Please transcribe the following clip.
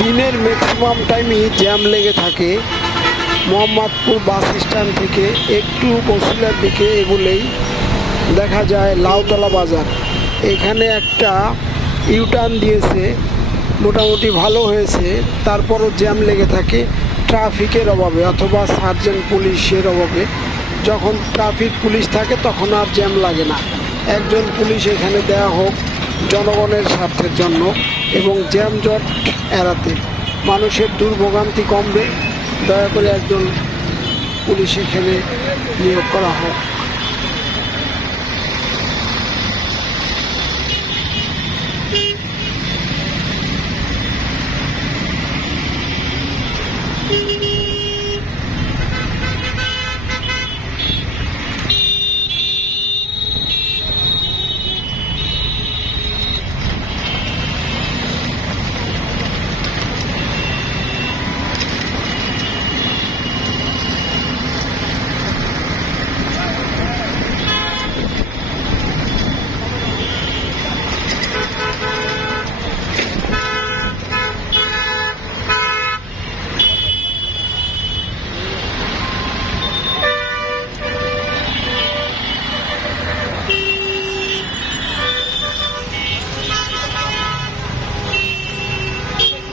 দিনের ম্যাক্সিমাম টাইমই জ্যাম লেগে থাকে। মোহাম্মদপুর বাস স্ট্যান্ড থেকে একটু বসিলার দিকে এগুলেই দেখা যায় লাউতলা বাজার। এখানে একটা ইউটার্ন দিয়েছে, মোটামুটি ভালো হয়েছে, তারপরও জ্যাম লেগে থাকে ট্রাফিকের অভাবে অথবা সার্জেন্ট পুলিশের অভাবে। যখন ট্রাফিক পুলিশ থাকে তখন আর জ্যাম লাগে না। একজন পুলিশ এখানে দেওয়া হোক জনগণের স্বার্থের জন্য এবং জ্যামজট এড়াতে, মানুষের দুর্ভোগান্তি কমবে। দয়া করে একজন পুলিশ এখানে নিয়োগ করা হোক।